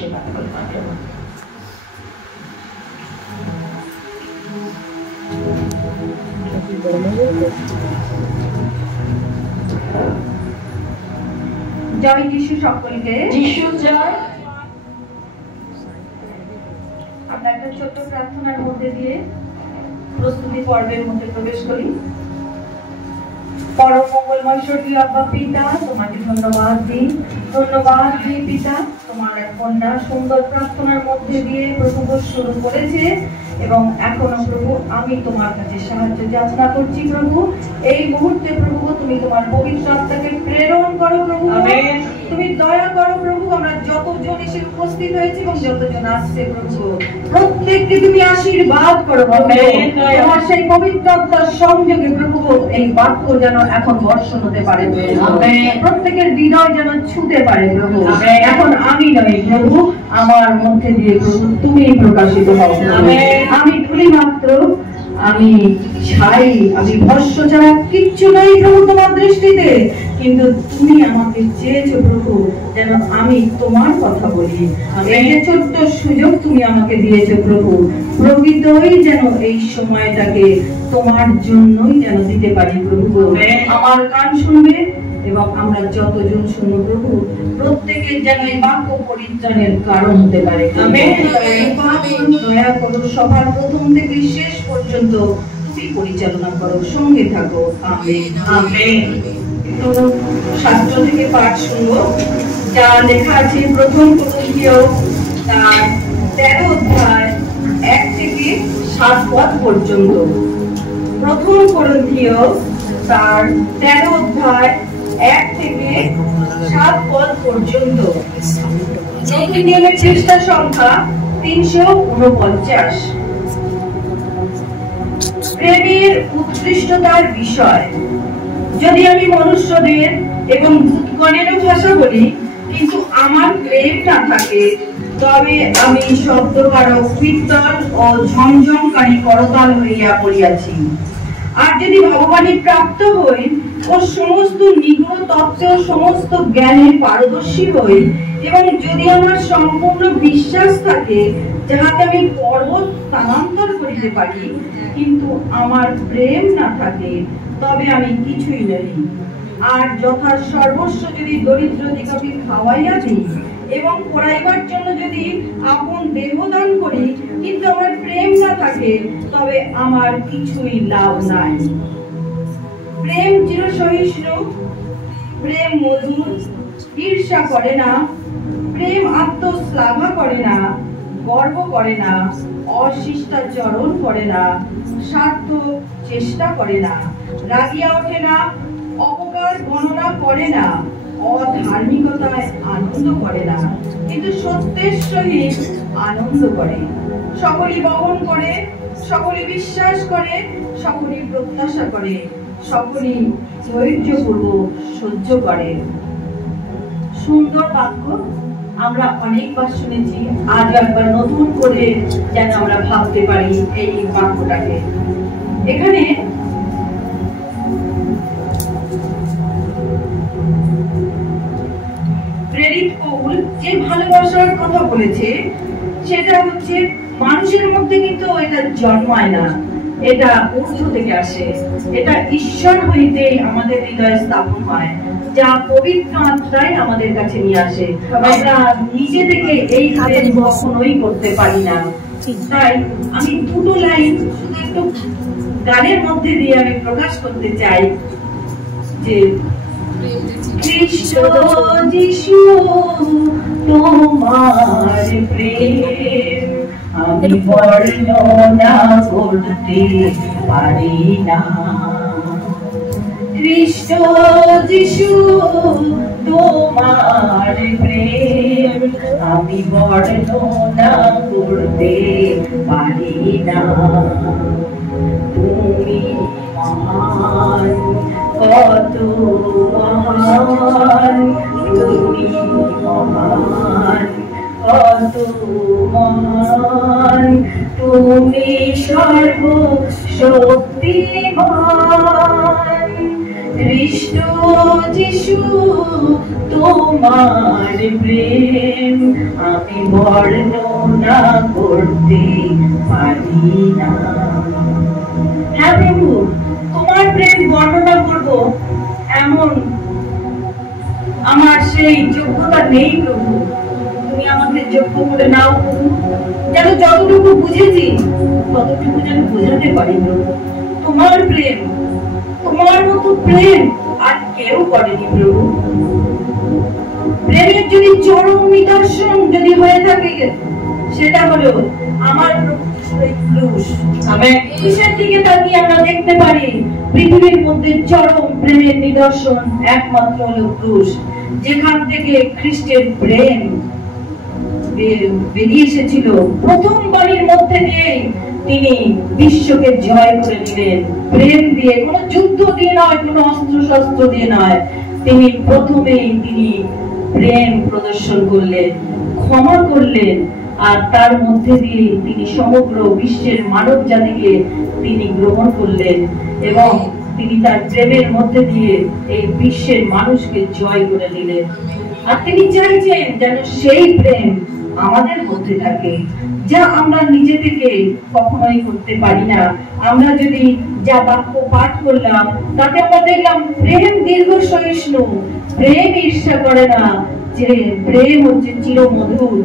আশীর্বাদ করুন। জয় যিশু সকলকে। যিশু জয়। আমরা একটা ছোট্ট প্রার্থনার মধ্যে দিয়ে প্রস্তুতি পর্বের মধ্যে প্রবেশ করি। পরম মঙ্গলময় স্বর্গীয় আব্বা পিতা, তোমাকে ধন্যবাদ দিই পিতা, তোমার কন্যা সুন্দর প্রার্থনার মধ্যে দিয়ে প্রভু শুরু করেছে এবং এখনো প্রভু আমি তোমার কাছে সাহায্য যাচনা করছি প্রভু। এই মুহূর্তে প্রভু তুমি তোমার পবিত্র আত্মাকে প্রেরণ করো প্রভু, তুমি দয়া করো প্রভু। আমরা যতজন এসে উপস্থিত হয়েছি এবং যতজন আসছে প্রভু, প্রত্যেককে তুমি আশীর্বাদ করো তোমার সেই পবিত্র আত্মার সংযোগে প্রভু এই বাক্য যেন এখন বর্ষণ হতে পারে, প্রত্যেকের হৃদয় যেন ছুঁতে পারে প্রভু। এখন আমি নই প্রভু, আমার মধ্যে দিয়ে প্রভু তুমি প্রকাশিত হও। আমি ধুলি মাত্র, আমি ছাই, আমি ভস্য ছাড়া কিচ্ছু নই প্রভু তোমার দৃষ্টিতে, কিন্তু তুমি আমাকে চেয়েছো প্রভু যেন আমি তোমার কথা বলি। এই যে ছোট্ট সুযোগ তুমি আমাকে দিয়েছো প্রভু, প্রকৃতই যেন এই সময়টাকে তোমার জন্যই যেন দিতে পারি প্রভু। আমার কান শুনবে এবং আমরা যতজন শুনবো প্রভু, প্রত্যেকের যেন এই বাক্য পরিত্রাণের কারণ হতে পারে। দয়া করো, সবার প্রথম থেকে শেষ পর্যন্ত তুমি পরিচালনা করো, সঙ্গে থাকো। Amen amen. তো শাস্ত্র থেকে পাঠ শুনবো, যা লেখা আছে প্রথম কোরিন্থীয় তার 13 অধ্যায় 1 থেকে 7 পদ পর্যন্ত। প্রথম কোরিন্থীয় তার 13 অধ্যায় 1 থেকে 7 পদ পর্যন্ত। নতুন নিয়মের পৃষ্ঠা সংখ্যা 349। প্রেমের উৎকৃষ্টতার বিষয়। যদি আমি মনুষ্যদের এবং ভূতগণেরও ভাষা বলি, কিন্তু আমার প্রেম না থাকে, তবে আমি শব্দকারক, কীর্তন ও ঝমঝমকারী করতাল হইয়া পড়িয়াছি। আর যদি ভগবানী প্রাপ্ত হই ও সমস্ত নিগূঢ় তত্ত্ব, সমস্ত জ্ঞানের পারদর্শী হই, এবং যদি আমার সম্পূর্ণ বিশ্বাস থাকে যাহাতে আমি পর্বত স্থানান্তর করিতে পারি, কিন্তু আমার প্রেম না থাকে, তবে আমি কিছুই নই। আর যথা সর্বস্ব যদি দরিদ্র দিগকে খাওয়াইয়া দিই এবং পড়াইবার জন্য যদি আপন দেহ দান করি, কিন্তু আমার প্রেম না থাকে, তবে আমার কিছুই লাভ নাই। প্রেম চিরসহিষ্ণু, প্রেম মধুর, ঈর্ষা করে না, প্রেম আত্মশ্লাঘা করে না, গর্ব করে না, অশিষ্টাচরণ করে না, স্বার্থ চেষ্টা করে না, রাগিয়া ওঠে না, অপকার গণনা করে না, অধার্মিকতায় আনন্দ করে না, কিন্তু সত্যের সহিত আনন্দ করে। সকলই বহন করে, সকলই বিশ্বাস করে, সকলই প্রত্যাশা করে, সকলই ধৈর্যপূর্বক সহ্য করে। সুন্দর বাক্য, আমরা অনেকবার শুনেছি, আজ একবার নতুন করে যেন আমরা ভাবতে পারি এই বাক্যটাকে। এখানে প্রেরিত পৌল যে ভালোবাসার কথা বলেছে, সেটা হচ্ছে মানুষের মধ্যে কিন্তু এটা জন্মায় না, এটা ঊর্ধ্ব থেকে আসে, এটা ঈশ্বর হইতেই আমাদের হৃদয়ে স্থাপন হয়, যা পবিত্র আত্মাই আমাদের কাছে নিয়ে আসে। আমরা নিজে থেকে এই প্রেম কখনোই করতে পারি না। তাই আমি দুটো লাইন শুধু একটু গানের মধ্যে দিয়ে আমি প্রকাশ করতে চাই যে খ্রিস্ট যিশু তোমার প্রেম আমি বর্ণনা করতে পারি না। খ্রিস্ট যিশু তোমার প্রেম আমি বর্ণনা করতে পারি না। তুমি মহান, কত মহান, তুমি মহান, কত মহান, তুমি সর্বশক্তিমান। খ্রিস্ট যিশু তোমার প্রেম আমি বর্ণনা করতে পারি না। হ্যাঁ প্রভু, তোমার প্রেম বর্ণনা করব এমন আমার সেই যোগ্যতা নেই প্রভু। তুমি আমাকে যোগ্য করে নাও প্রভু, যেন যতটুকু বুঝেছি ততটুকু যেন বোঝাতে পারি প্রভু। তোমার প্রেম, তোমার মতো প্রেম আর কেউ করেনি প্রভু। প্রেমের যদি চরম নিদর্শন যদি হয়ে থাকে, সেটা হলো আমার ক্রুশ। ক্রুশের দিকে তাকিয়ে আমরা দেখতে পারি পৃথিবীর মধ্যে চরম প্রেমের নিদর্শন একমাত্র হলো ক্রুশ, যেখান থেকে খ্রিস্টের প্রেম বেরিয়ে এসেছিল। প্রথম বাণীর মধ্যে দিয়ে তিনি বিশ্বকে জয় করে নিলেন, প্রেম দিয়ে, কোনো যুদ্ধ দিয়ে নয়, কোনো অস্ত্র শস্ত্র দিয়ে নয়। তিনি প্রথমেই তিনি প্রেম প্রদর্শন করলেন, ক্ষমা করলেন, আর তার মধ্যে দিয়ে তিনি সমগ্র বিশ্বের মানব জাতিকে তিনি গ্রহণ করলেন এবং তিনি তার প্রেমের মধ্যে দিয়ে এই বিশ্বের মানুষকে জয় করে নিলেন। আর তিনি চাইছেন যেন সেই প্রেম আমাদের মধ্যে থাকে, যা আমরা নিজে থেকে কখনোই করতে পারি না। আমরা যদি যা বাক্য পাঠ করলাম তাতে আমরা দেখলাম প্রেম দীর্ঘ সহিষ্ণু, প্রেম ঈর্ষা করে না, যে প্রেম হচ্ছে চিরমধুর।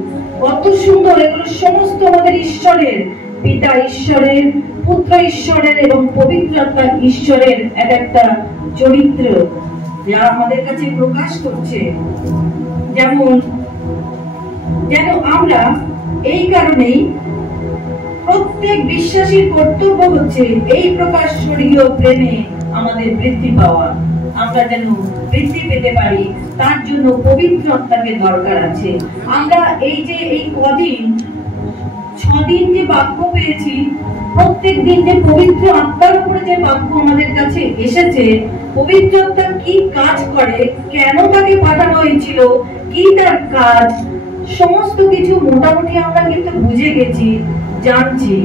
কত সুন্দর! এগুলো সমস্ত আমাদের ঈশ্বরের, পিতা ঈশ্বরের, পুত্র ঈশ্বরের এবং পবিত্র আত্মা ঈশ্বরের এক একটা চরিত্র যা আমাদের কাছে প্রকাশ করছে। যেন আমরা এই কারণেই প্রত্যেক বিশ্বাসীর কর্তব্য হচ্ছে এই প্রকার স্বর্গীয় প্রেমে আমাদের বৃদ্ধি পাওয়া। আমরা যেন বৃদ্ধি পেতে পারি তার জন্য পবিত্র আত্মাকে দরকার আছে। আমরা এই যে এই কদিন 6 দিন যে বাক্য পেয়েছি, প্রত্যেক দিন যে পবিত্র আত্মার উপরে যে বাক্য আমাদের কাছে এসেছে, পবিত্র আত্মা কি কাজ করে, কেন তাকে পাঠানো হয়েছিল, কি তার কাজ, সমস্ত কিছু মোটামুটি আমরা কিন্তু বুঝে গেছি, জানছি।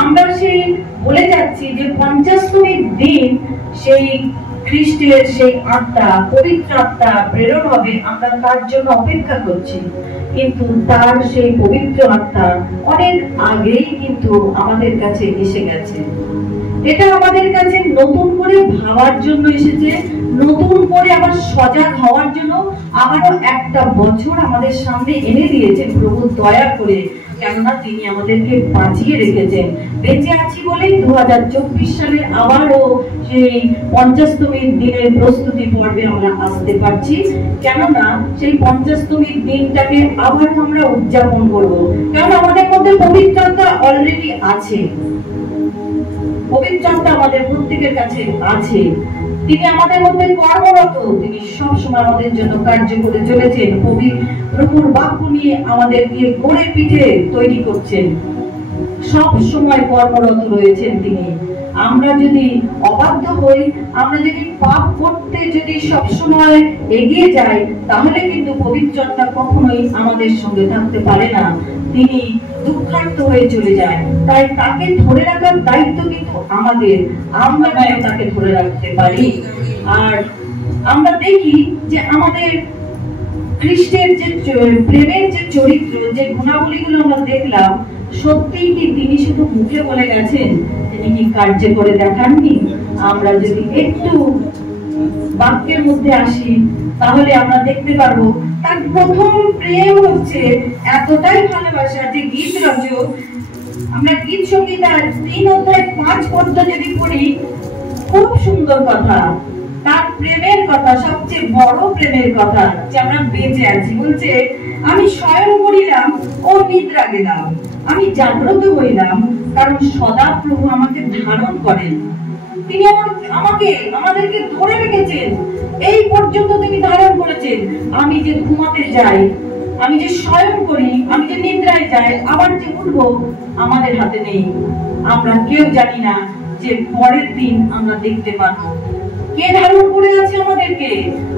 আমরা সেই বলে যাচ্ছি যে 50তম দিন সেই খ্রিস্টের সেই আত্মা, পবিত্র আত্মা প্রেরণ হবে, আমরা তার জন্য অপেক্ষা করছি। কিন্তু তার সেই পবিত্র আত্মা অনেক আগেই কিন্তু আমাদের কাছে এসে গেছে। এটা আমাদের কাছে নতুন করে ভাবার জন্য এসেছে, নতুন করে আবার সজাগ হওয়ার জন্য আবারও একটা বছর আমাদের সামনে এনে দিয়েছেন প্রভু দয়া করে। কেননা তিনি আমাদেরকে বাঁচিয়ে রেখেছেন। বেঁচে আছি বলেই 2024 সালে আবারও সেই 50তম দিনের প্রস্তুতি পর্বে আমরা আসতে পারছি। কেননা সেই 50তম দিনটাকে আবার আমরা উদযাপন করব, কারণ আমাদের মধ্যে পবিত্রতা অলরেডি আছে। পবিত্রতা আমাদের প্রত্যেকের কাছে আছে। তিনি আমাদের মধ্যে কর্মরত, তিনি সব সময় আমাদের জন্য কার্য করে চলেছেন। প্রভুর বাক্য নিয়ে আমাদেরকে গড়ে পিঠে তৈরি করছেন, সব সময় কর্মরত রয়েছেন তিনি। আমরা যদি অবাধ্য হই, আমরা যদি পাপ করতে যদি সব সময় এগিয়ে যাই, তাহলে কিন্তু পবিত্রতা কখনোই আমাদের সঙ্গে থাকতে পারে না। তিনি দুঃখার্ত হয়ে চলে যায়। তাই তাকে ধরে রাখার দায়িত্ব কিন্তু আমাদের, আমরা তাকে ধরে রাখতে পারি। আর আমরা দেখি যে আমাদের খ্রিস্টের যে প্রেমের যে চরিত্র, যে গুণাবলীগুলো আমরা দেখলাম, সত্যিই কি তিনি শুধু মুখে বলে গেছেন, তিনি কি কার্যে করে দেখাননি? আমরা যদি একটু বাক্যের মধ্যে আসি, তাহলে আমরা দেখতে পারবো তার প্রথম প্রেম হচ্ছে এতটাই ভালোবাসা যে গীত রচক, আমরা গীত সংহিতার 3 অধ্যায় 5 পদ্য যদি পড়ি, খুব সুন্দর কথা, তার প্রেমের কথা, সবচেয়ে বড় প্রেমের কথা, যে আমরা বেঁচে আছি। বলছে, আমি শয়ন করিলাম ও নিদ্রা গেলাম, আমি জাগ্রত হইলাম, কারণ সদা প্রভু আমাকে ধারণ করেন। তিনি আমাদেরকে ধরে রেখেছেন, এই পর্যন্ত তিনি ধারণ করেছেন। আমি যে ঘুমাতে যাই, আমি যে শয়ন করি, আমি যে নিদ্রায় যাই, আবার যে উঠবো, আমাদের হাতে নেই। আমরা কেউ জানি না যে পরের দিন আমরা দেখতে পাবো। কে ধারণ করে আছে আমাদেরকে?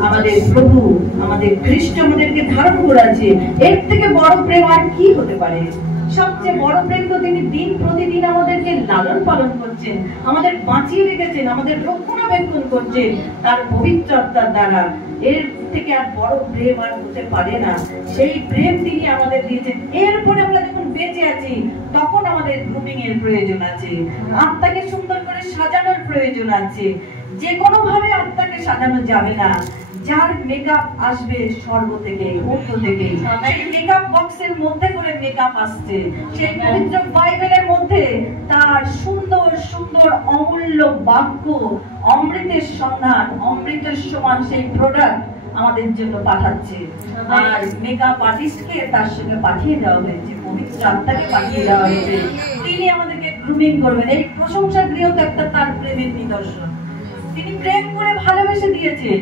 আমাদের প্রভু, আমাদের খ্রিস্ট আমাদেরকে ধারণ করে আছে। এর থেকে বড় প্রেম আর কি হতে পারে? সবচেয়ে বড় প্রেম তো তিনি দিন প্রতিদিন আমাদেরকে লালন পালন করছেন, আমাদের বাঁচিয়ে রেখেছেন, আমাদের রক্ষণাবেক্ষণ করছেন তার পবিত্র আত্মার দ্বারা। এর থেকে আর বড় প্রেম আর হতে পারে না। সেই প্রেম তিনি আমাদের দিয়েছেন। এরপরে আমরা যখন বেঁচে আছি তখন আমাদের গ্রুমিং এর প্রয়োজন আছে, আত্মাকে সুন্দর করে সাজানোর প্রয়োজন আছে। যে কোনো ভাবে আত্মাকে সাজানো যাবে না। যার মেকআপ আসবে স্বর্গ থেকে, ঊর্ধ্ব থেকে, সেই মেকআপ বক্সের মধ্যে করে মেকআপ আসছে, সেই পবিত্র বাইবেলের মধ্যে তার সুন্দর সুন্দর অমূল্য বাক্য, অমৃতের সন্ধান, অমৃতের সমান সেই প্রোডাক্ট আমাদের জন্য পাঠাচ্ছে। আর মেকআপ আর্টিস্টকে তার সঙ্গে পাঠিয়ে দেওয়া হয়েছে, পবিত্র আত্মাকে পাঠিয়ে দেওয়া হয়েছে। তিনি আমাদেরকে গ্রুমিং করবেন। এই প্রশংসা গৃহ তো একটা তার প্রেমের নিদর্শন। তিনি প্রেম করে ভালোবেসে দিয়েছেন।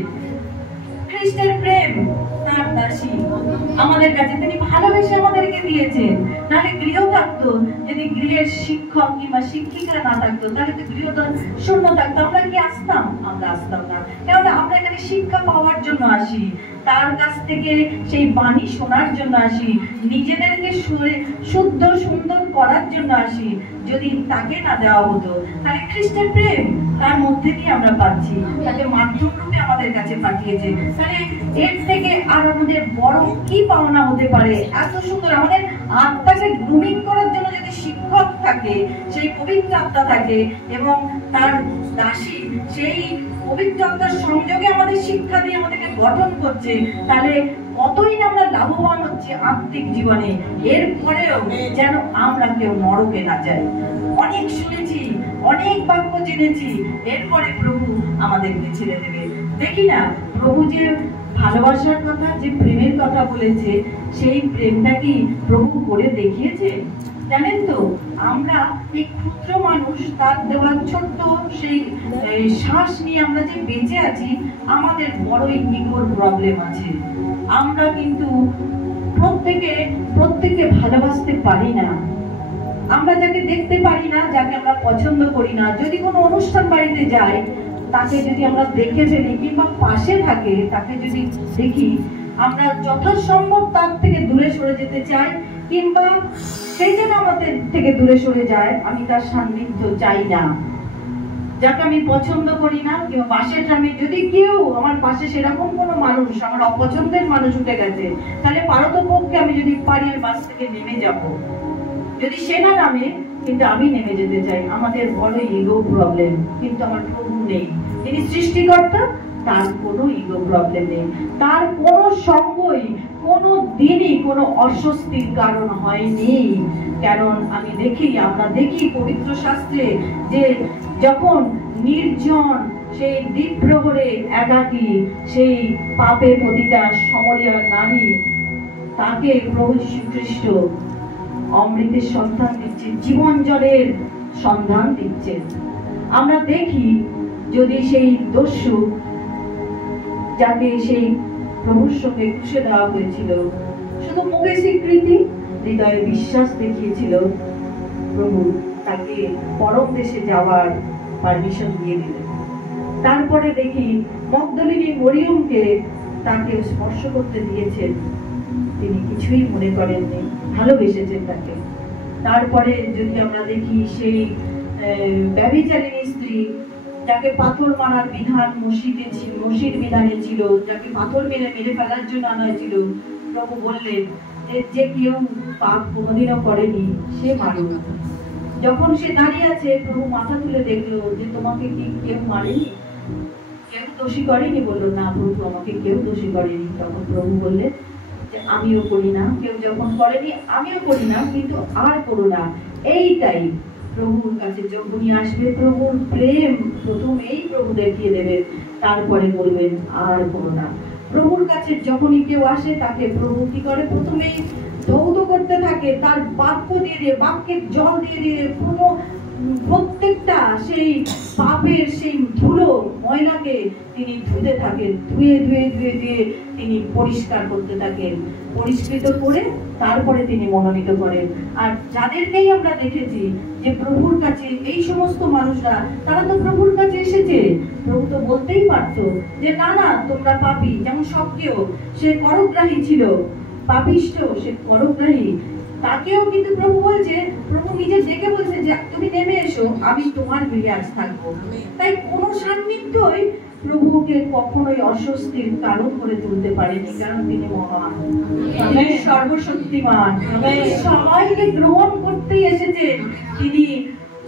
খ্রিস্টের প্রেম তার দাসী আমাদের কাছে, তিনি ভালোবেসে আমাদেরকে দিয়েছেন। নাহলে গৃহ থাকতো, যদি গৃহের শিক্ষক কিংবা শিক্ষিকা না থাকতো তাহলে তো গৃহটা শূন্য থাকতো। আমরা কি আসতাম? আমরা আসতাম না। কেননা আমরা এখানে শিক্ষা পাওয়ার জন্য আসি, তার কাছ থেকে সেই বাণী শোনার জন্য আসি, নিজেদেরকে শুদ্ধ সুন্দর করার জন্য আসি। যদি তাকে না দেওয়া হতো তাহলে খ্রিস্টের প্রেম তার মধ্যে দিয়ে আমরা পাচ্ছি, তাকে মাধ্যম রূপে আমাদের কাছে পাঠিয়েছে। তাহলে এর থেকে আর আমাদের বড় কি পাওনা হতে পারে? এত সুন্দর আমাদের আত্মাকে গ্রুমিং করার জন্য যদি শিক্ষক থাকে, সেই পবিত্র আত্মা থাকে এবং তার দাসী সেই পবিত্র আত্মার সংযোগে আমাদের শিক্ষা দিয়ে আমাদেরকে গঠন করছে, তাহলে কতই না আমরা লাভবান হচ্ছে আত্মিক জীবনে। এরপরেও যেন আমরা কেউ নরকে না যাই। অনেক শুনেছি, অনেক বাক্য জেনেছি, এরপরে প্রভু আমাদেরকে ছেড়ে দেবে। দেখি না প্রভু যে ভালোবাসার কথা, যে প্রেমের কথা বলেছে, সেই প্রেমটা কি প্রভু করে দেখিয়েছে? জানেন তো, আমরা এই ক্ষুদ্র মানুষ, তার দেওয়া ছোট্ট সেই শ্বাস নিয়ে আমরা যে বেঁচে আছি, আমাদের বড়ই ইগোর প্রবলেম আছে। আমরা কিন্তু প্রত্যেকে ভালোবাসতে পারি না। আমরা যাকে দেখতে পারি না, যাকে আমরা পছন্দ করি না, যদি কোনো অনুষ্ঠান বাড়িতে যাই, তাকে যদি আমরা দেখে ফেলি কিংবা পাশে থাকে তাকে যদি দেখি, আমরা যথাসম্ভব তার থেকে দূরে সরে যেতে চাই, কিংবা সেই যেন আমাদের থেকে দূরে সরে যায়। আমি তার সান্নিধ্য চাই না। যাকে আমি পছন্দ করি না কিংবা পাশের গ্রামে যদি কেউ আমার পাশে সেরকম কোনো মানুষ, আমার অপছন্দের মানুষ উঠে গেছে, তাহলে পারতপক্ষে আমি যদি পারি বাস থেকে নেমে যাব। যদি সে না নামে কিন্তু আমি নেমে যেতে চাই। আমাদের বড় ইগো প্রবলেম, কিন্তু আমার প্রভু নেই। তিনি সৃষ্টিকর্তা, তার কোনো ইগো প্রবলেম নেই। তার কোনো সঙ্গই কোনো দিনই কোনো অস্বস্তির কারণ হয়নি। কারণ আমরা দেখি পবিত্র শাস্ত্রে যে যখন নির্জন সেই দ্বীপ প্রহরে একাকী সেই পাপে পতিতা সমরিয়া নারী, তাকে প্রভু যীশু খ্রিস্ট অমৃতের সন্ধান দিচ্ছে, জীবন জলের সন্ধান দিচ্ছে। আমরা দেখি যদি সেই দস্যু, যাকে সেই প্রভুর সঙ্গে ঘুষে দেওয়া হয়েছিল, শুধু মুখে স্বীকৃতি, হৃদয়ে বিশ্বাস দেখিয়েছিল, প্রভু তাকে পরম দেশে যাওয়ার পারমিশন দিয়ে দিলেন। তারপরে দেখি মগদলিনী মরিয়মকে তাকে স্পর্শ করতে দিয়েছেন, তিনি কিছুই মনে করেননি, ভালোবেসেছেন তাকে। তারপরে যদি আমরা দেখি সেই ব্যভিচারিণী স্ত্রী, যাকে পাথর মারার বিধান মসজিদ বিধানে ছিল, যাকে পাথর মেরে ফেলার জন্য আনা হয়েছিল, প্রভু বললেন যে কেউ পাপ কোনোদিনও করেনি সে মারুক। যখন সে দাঁড়িয়ে আছে, প্রভু মাথা তুলে দেখলো যে তোমাকে কি কেউ মারেনি, কেউ দোষী করেনি? বললো না প্রভু, আমাকে কেউ দোষী করেনি। তখন প্রভু বললেন যে আমিও করি না, কেউ যখন করেনি আমিও করি না, কিন্তু আর করো না। এইটাই প্রভুর কাছে যখনই আসবে, প্রভুর প্রেম প্রথমেই প্রভু দেখিয়ে দেবেন, তারপরে বলবেন আর করো না। প্রভুর কাছে যখনই কেউ আসে, তাকে প্রভু কি করে? প্রথমেই ধৌত করতে থাকে, তার বাক্য দিয়ে বাক্যের জল দিয়ে প্রত্যেকটা সেই পাপের সেই ধুলো ময়লাকে তিনি ধুতে থাকেন, ধুয়ে তিনি পরিষ্কার করতে থাকেন। পরিষ্কৃত করে তারপরে তিনি মনোনীত করেন। আর যাদেরকেই আমরা দেখেছি যে প্রভুর কাছে, এই সমস্ত মানুষরা, তারা তো প্রভুর কাছে এসেছে। প্রভু তো বলতেই পারতো যে না না তোমরা পাপী। যেমন সক্রিয়, সে করগ্রাহী ছিল, পাপিষ্ঠ, সে করগ্রাহী, তাকেও কিন্তু প্রভু বলছে, প্রভু নিজে ডেকে বলছে যে তুমি নেমে এসো, আমি তোমার গৃহে আজ থাকবো। তাই কোন সান্নিধ্যই প্রভুকে কখনোই অস্বস্তির কারণ করে তুলতে পারেনি, কারণ তিনি মহান, তিনি সর্বশক্তিমান, সবাইকে গ্রহণ করতেই এসেছেন। তিনি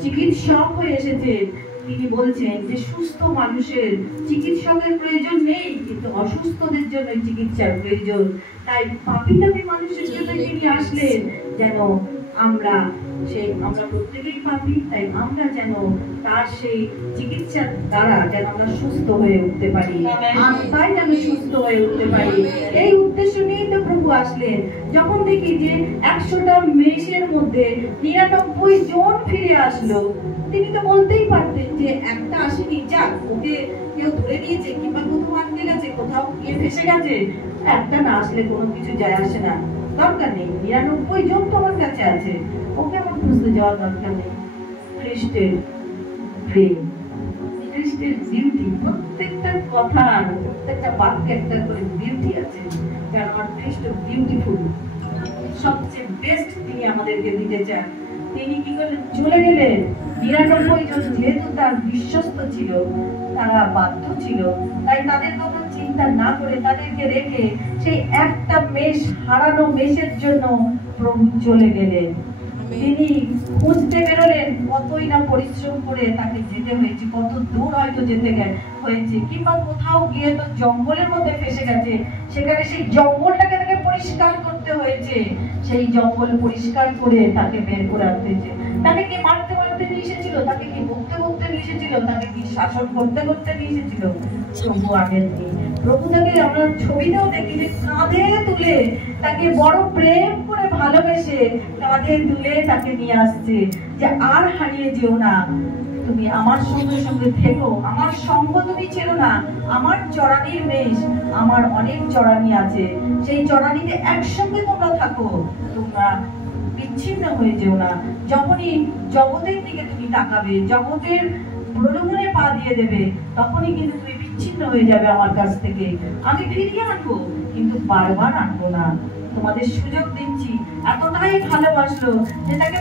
চিকিৎসক হয়ে এসেছেন। তিনি বলছেন যে সুস্থ মানুষের চিকিৎসকের প্রয়োজন নেই, কিন্তু অসুস্থদের জন্য চিকিৎসার প্রয়োজন। তাই পাপী তাপী মানুষের জন্য তিনি আসলেন, যেন আমরা প্রত্যেকেই পাপী, তাই আমরা যেন তার সেই চিকিৎসার দ্বারা যেন আমরা সুস্থ হয়ে উঠতে পারি, আত্মায় যেন সুস্থ হয়ে উঠতে পারি। এই উদ্দেশ্য নিয়েই তো প্রভু আসলেন। যখন দেখি যে 100টা মেষের মধ্যে 99 জন ফিরে আসলো, তিনি তো বলতেই পারতেন যে একটা আসেনি, যাক ওকে কেউ ধরে নিয়েছে কিংবা কোথাও আটকে গেছে, কোথাও গিয়ে ফেসে গেছে, একটা না আসলে কোনো কিছু যায় আসে না, দরকার নেই, 99 জন তোমার কাছে আছে, ওকে আমার খুঁজতে যাওয়ার দরকার নেই। খ্রিস্টের প্রেম, খ্রিস্টের বিউটি, প্রত্যেকটা কথা প্রত্যেকটা বাক্যে একটা করে বিউটি আছে, কারণ আমার খ্রিস্ট বিউটিফুল, সবচেয়ে বেস্ট তিনি আমাদেরকে দিতে চান। তিনি কি করলেন, চলে গেলেন। 99 জন যেহেতু তার বিশ্বস্ত ছিল, তারা বাধ্য ছিল, তাই তাদের কথা চিন্তা না করে তাদেরকে রেখে সেই একটা মেষ, হারানো মেষের জন্য প্রভু চলে গেলেন। তিনি খুঁজতে বেরোলেন, কতই না পরিশ্রম করে তাকে যেতে হয়েছে, কত দূর হয়তো যেতে হয়েছে, কিংবা কোথাও গিয়ে তো জঙ্গলের মধ্যে ফেসে গেছে, সেখানে সেই জঙ্গলটাকে তাকে পরিষ্কার করতে হয়েছে, সেই জঙ্গল পরিষ্কার করে তাকে বের করে আনতে হয়েছে। তাকে কি মারতে মারতে নিয়ে এসেছিল, তাকে কি বকতে বকতে নিয়ে এসেছিল, তাকে কি শাসন করতে করতে নিয়ে এসেছিল? প্রভু আগেননি। প্রভু তাকে আমরা ছবিতেও দেখি যে কাঁধে তুলে তাকে বড় প্রেম করে ভালোবেসে কাঁধে তুলে তাকে নিয়ে আসছে, যে আর হারিয়ে যেও না, তুমি আমার সঙ্গে সঙ্গে থেকো, আমার সঙ্গ তুমি ছেড়ো না, আমার চড়ানির মেষ, আমার অনেক চড়ানি আছে, সেই চড়ানিতে একসঙ্গে তোমরা থাকো, তোমরা বিচ্ছিন্ন হয়ে যেও না। যখনই জগতের দিকে তুমি তাকাবে, জগতের প্রলোভনে পা দিয়ে দেবে, তখনই কিন্তু তুমি বিচ্ছিন্ন হয়ে যাবে আমার কাছ থেকে। আমি ফিরিয়ে আনবো, কিন্তু বারবার আনবো না, তোমাদের সুযোগ দিচ্ছি। এতটাই ভালোবাসলো যে তাকে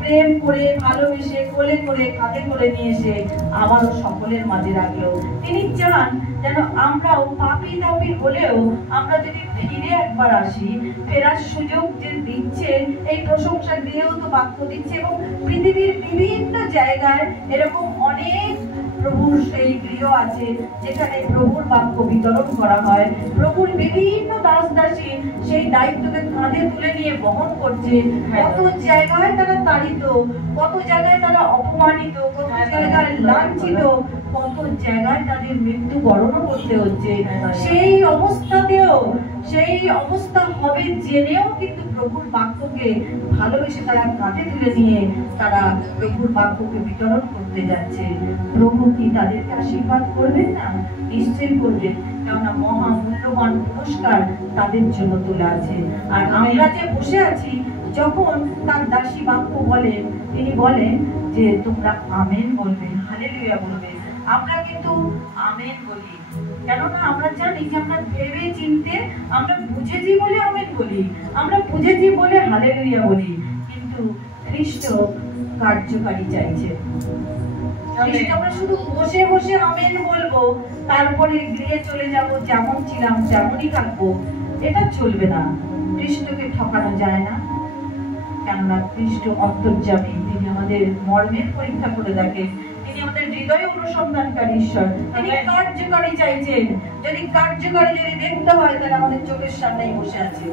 প্রেম করে ভালোবেসে কোলে করে কাঁধে করে নিয়ে এসে আবারও সকলের মাঝে রাখলো। তিনি চান যেন আমরাও পাপী তাপী হলেও আমরা যদি ফিরে একবার আসি, ফেরার সুযোগ যে দিচ্ছে, এই প্রশংসা দিয়েও তো বাক্য দিচ্ছে, এবং পৃথিবীর বিভিন্ন জায়গায় এরকম অনেক প্রভুর সেই গৃহ আছে যেখানে প্রভুর বাক্য বিতরণ করা হয়। প্রভুর বিভিন্ন দাস দাসী সেই দায়িত্বকে কাঁধে তুলে নিয়ে বহন করছে। কত জায়গায় তারা তাড়িত, কত জায়গায় তারা অপমানিত, কত জায়গায় লাঞ্ছিত, কত জায়গায় তাদের মৃত্যু বরণও করতে হচ্ছে। সেই অবস্থাতেও, সেই অবস্থা হবে জেনেও কিন্তু প্রভুর বাক্যকে ভালোবেসে তারা কাঁধে তুলে নিয়ে তারা প্রভুর বাক্যকে বিতরণ করতে যাচ্ছে। প্রভু কি তাদেরকে আশীর্বাদ করবেন না? নিশ্চয়ই করবেন, কেননা মহা মূল্যবান পুরস্কার তাদের জন্য তোলা আছে। আর আমরা যে বসে আছি, যখন তার দাসী বাক্য বলেন, তিনি বলেন যে তোমরা আমেন বলবে, হালেলুয়া বলবে। আমরা কিন্তু আমেন বলি, কেননা আমরা জানি যে আমরা ভেবে চিনতে, আমরা বুঝেছি বলে আমেন বলি, আমরা বুঝেছি বলে হালেলুয়া বলি, কিন্তু খ্রিস্ট কার্যকারী চাইছে। আমরা শুধু বসে বসে আমেন বলবো, তারপরে গৃহে চলে যাব, যেমন ছিলাম তেমনই থাকবো, এটা চলবে না। খ্রিস্টকে ঠকানো যায় না, কেননা খ্রিস্ট অন্তর্যামী, তিনি আমাদের মর্মের পরীক্ষা করে দেখেন, তিনি আমাদের হৃদয় অনুসন্ধানকারী ঈশ্বর, তিনি কার্যকারী চাইছেন। যদি কার্যকারী যদি দেখতে হয়, তাহলে আমাদের চোখের সামনেই বসে আছে,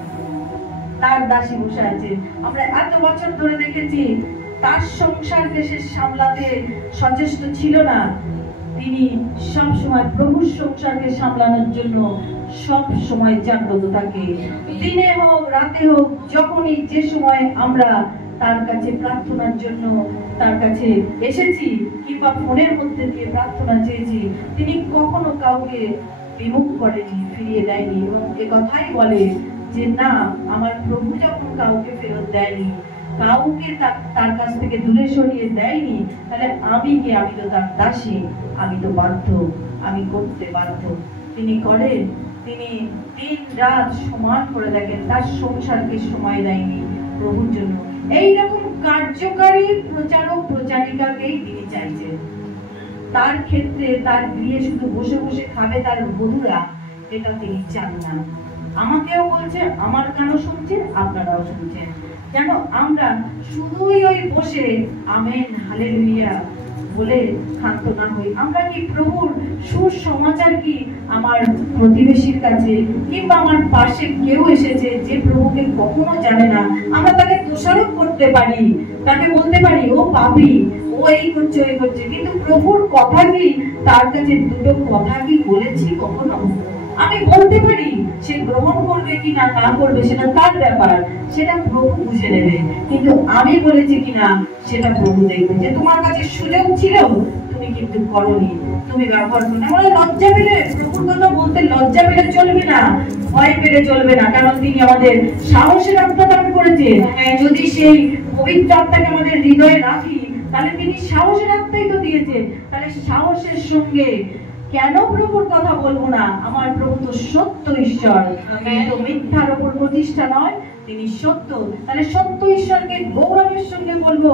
তার দাসী বসে আছে। আমরা এত বছর ধরে দেখেছি তার সংসারকে সে সামলাতে সচেষ্ট ছিল না, তিনি সব সময় প্রভুর সংসারকে সামলানোর জন্য সব সময় জাগ্রত থাকে। দিনে হোক রাতে হোক, যখনই যে সময় আমরা তার কাছে প্রার্থনার জন্য তার কাছে এসেছি কিংবা ফোনের মধ্যে দিয়ে প্রার্থনা চেয়েছি, তিনি কখনো কাউকে বিমুখ করেনি, ফিরিয়ে দেয়নি, এবং এ কথাই বলে যে না, আমার প্রভু যখন কাউকে ফেরত দেয়নি, কাউকে তার কাছ থেকে দূরে সরিয়ে দেয়নি, তাহলে আমি কে? আমি তো তার দাসী, আমি তো বাধ্য, আমি করতে বাধ্য। তিনি করেন, তিনি দিন রাত সমান করে দেখেন, তার সংসারকে সময় দেয়নি, প্রভুর জন্য। এইরকম কার্যকারী প্রচারক প্রচারিকাকেই তিনি চাইছেন। তার ক্ষেত্রে তার গৃহে শুধু বসে বসে খাবে তার বধূরা, এটা তিনি চান না। আমাকেও বলছে, আমার গানও শুনছেন, আপনারাও শুনছেন, যেন আমরা শুধুই ওই বসে আমেন হালেলুয়া বলে ক্ষান্ত না হই। আমরা কি প্রভুর সুসমাচার কি আমার প্রতিবেশীর কাছে কিংবা আমার পাশে কেউ এসেছে যে প্রভুকে কখনো জানে না, আমরা তাকে দোষারোপ করতে পারি, তাকে বলতে পারি ও পাপী, ও এই করছে ওই করছে, কিন্তু প্রভুর কথা কি তার কাছে দুটো কথা কি বলেছি কখনো? আমি বলতে পারি, সে গ্রহণ করবে কি না না করবে সেটা তার ব্যাপার, সেটা প্রভু বুঝে নেবে, কিন্তু আমি বলেছি কিনা সেটা প্রভু দেখবে। যে তোমার কাছে সুযোগ ছিল তুমি কিন্তু করনি, তুমি ব্যবহার করো না। আমরা লজ্জা পেলে প্রভুর কথা বলতে লজ্জা পেলে চলবে না, ভয় পেলে চলবে না, কারণ তিনি আমাদের সাহসের আত্মা দান করেছেন। যদি সেই পবিত্র আত্মাকে আমাদের হৃদয়ে রাখি তাহলে তিনি সাহসের আত্মাই তো দিয়েছেন, তাহলে সাহসের সঙ্গে কেন প্রভুর কথা বলবো না? আমার প্রভু তো সত্য ঈশ্বর, তো মিথ্যার উপর প্রতিষ্ঠা নয়, তিনি সত্য। তাহলে সত্য ঈশ্বরকে গৌরবের সঙ্গে বলবো,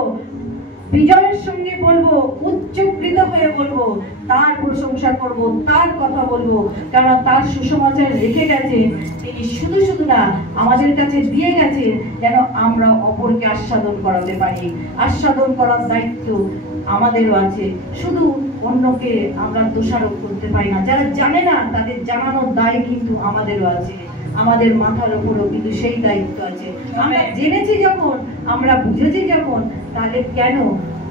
বিজয়ের সঙ্গে বলবো, উচ্চকৃত হয়ে বলবো, তার প্রশংসা করব, তার কথা বলবো, কারণ তার সুসমাচার রেখে গেছে। তিনি শুধু শুধু না আমাদের কাছে দিয়ে গেছে যেন আমরা অপরকে আস্বাদন করাতে পারি। আস্বাদন করার দায়িত্ব আমাদেরও আছে, শুধু অন্যকে আমরা দোষারোপ করতে পারি না। যারা জানে না তাদের জানানোর দায় কিন্তু আমাদেরও আছে, আমাদের মাথার উপরও কিন্তু সেই দায়িত্ব আছে। আমরা জেনেছি যখন, আমরা বুঝেছি যখন, তাহলে কেন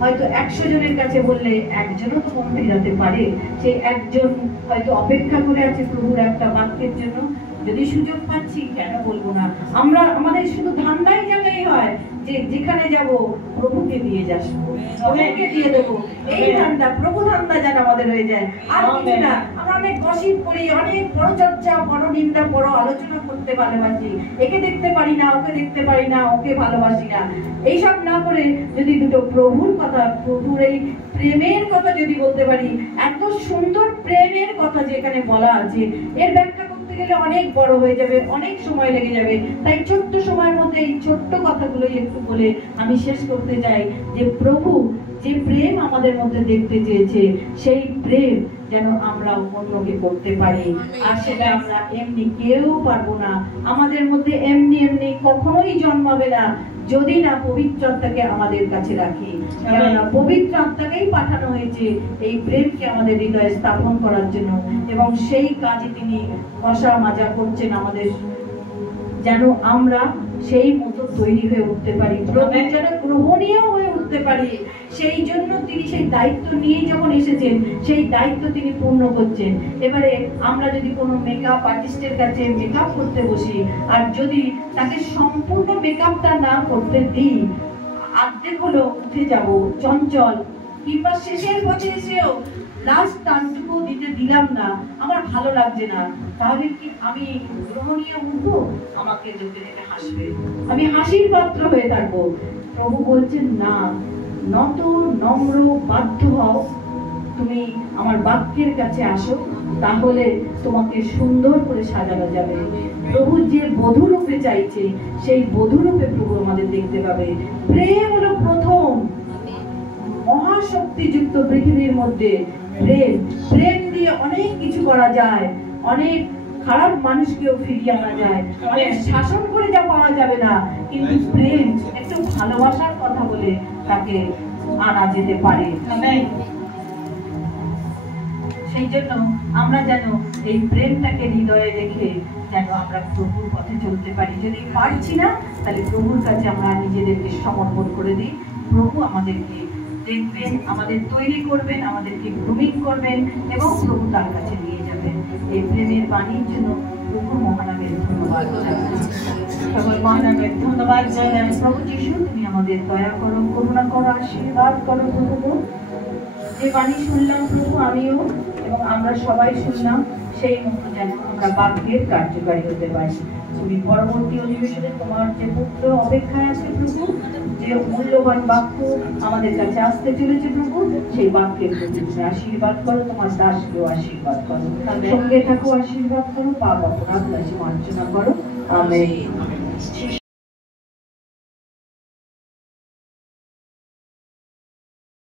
হয়তো 100 জনের কাছে বললে একজনও তো মন ফিরাতে পারে, সেই একজন হয়তো অপেক্ষা করে আছে প্রভুর একটা বাক্যের জন্য। যদি সুযোগ পাচ্ছি কেন বলবো না? আমরা আমাদের শুধু ধান্দাই জায়গায় হয় যে যেখানে যাব প্রভুকে দিয়ে আসবো, প্রভুকে দিয়ে দেবো, এই ধান্দা, প্রভু ধান্দা যেন আমাদের হয়ে যায়, আর কিছু না। আমরা অনেক গসিপ করি, অনেক বড় চর্চা, বড় নিন্দা, বড় আলোচনা করতে ভালোবাসি, একে দেখতে পারি না, ওকে দেখতে পারি না, ওকে ভালোবাসি না। এইসব না করে যদি দুটো প্রভুর কথা, প্রভুর এই প্রেমের কথা যদি বলতে পারি, এত সুন্দর প্রেমের কথা যেখানে বলা আছে, এর ব্যাখ্যা গেলে অনেক বড় হয়ে যাবে, অনেক সময় লেগে যাবে। তাই ছোট্ট সময়ের মধ্যে এই ছোট্ট কথাগুলোই একটু বলে আমি শেষ করতে চাই যে প্রভু যে প্রেম আমাদের মধ্যে দেখতে চেয়েছে, সেই প্রেম যেন আমরা অন্যকে করতে পারি। আর সেটা আমরা এমনি কেউ পারবো না, আমাদের মধ্যে এমনি এমনি কখনোই জন্মাবে না যদি না পবিত্র আত্মাকে আমাদের কাছে রাখি। কেননা পবিত্র আত্মাকেই পাঠানো হয়েছে এই প্রেমকে আমাদের হৃদয়ে স্থাপন করার জন্য, এবং সেই কাজে তিনি কষা মাজা করছেন আমাদের, যেন আমরা সেই মতো তৈরি হয়ে উঠতে পারি, প্রভু যেন গ্রহণীয় হয়ে উঠতে পারি। সেই জন্য তিনি সেই দায়িত্ব নিয়ে যখন এসেছেন, সেই দায়িত্ব তিনি পূর্ণ করছেন। এবারে আমরা যদি কোনো মেকআপ আর্টিস্টের কাছে মেকআপ করতে বসি, আর যদি তাকে সম্পূর্ণ মেকআপটা না করতে দিই, অর্ধেক হলো উঠে যাব চঞ্চল, কিংবা শেষের পথে এসেও লাস্ট টানটুকু দিতে দিলাম না, আমার ভালো লাগছে না, তাহলে কি আমি গ্রহণীয় হবো? আমাকে লোকে দেখে হাসবে, আমি হাসির পাত্র হয়ে থাকবো। প্রভু বলছেন না, নত নম্র বাধ্য হও, তুমি আমার বাক্যের কাছে আসো, তাহলে তোমাকে সুন্দর করে সাজানো যাবে। প্রভু যে বধূরূপে চাইছে, সেই বধূরূপে প্রভু আমাদের দেখতে পাবে। প্রেম হলো প্রথম মহাশক্তিযুক্ত পৃথিবীর মধ্যে প্রেম। প্রেম দিয়ে অনেক কিছু করা যায়, অনেক খারাপ মানুষকেও ফিরিয়ে আনা যায়, অনেক শাসন করে যা পাওয়া যাবে না, কিন্তু প্রেম একটু ভালোবাসার কথা বলে তাকে আনা যেতে পারে। সেই জন্য আমরা যেন এই প্রেমটাকে হৃদয়ে রেখে যেন আমরা প্রভুর পথে চলতে পারি। যদি পারছি না, তাহলে প্রভুর কাছে আমরা নিজেদেরকে সমর্পণ করে দিই। প্রভু আমাদেরকে দেখবেন, আমাদের তৈরি করবেন, আমাদেরকে গ্রুমিং করবেন, এবং প্রভু তার কাছে নিয়ে যাবেন। এই প্রেমের বাণীর জন্য প্রভু মহানামের ধন্যবাদ জানাই। সকল মহানামের ধন্যবাদ জানাই। প্রভু যিশু, তুমি আমাদের দয়া করো, করুণা করো, আশীর্বাদ করো প্রভু। যে বাণী শুনলাম প্রভু, আমিও এবং আমরা সবাই শুনলাম, সেই মতো যেন আমরা বাক্যের কার্যকারী হতে পারি। তুমি পরবর্তী অধিবেশনে তোমার যে পুত্র অপেক্ষায় আছে প্রভু, যে মূল্যবান বাক্য আমাদের কাছে আসতে চলেছে প্রভু, সেই বাক্যের প্রতি তুমি আশীর্বাদ করো, তোমার দাসকেও আশীর্বাদ করো, সঙ্গে থাকো, আশীর্বাদ করো, পাপ অপরাধ মার্জনা করো। আমেন।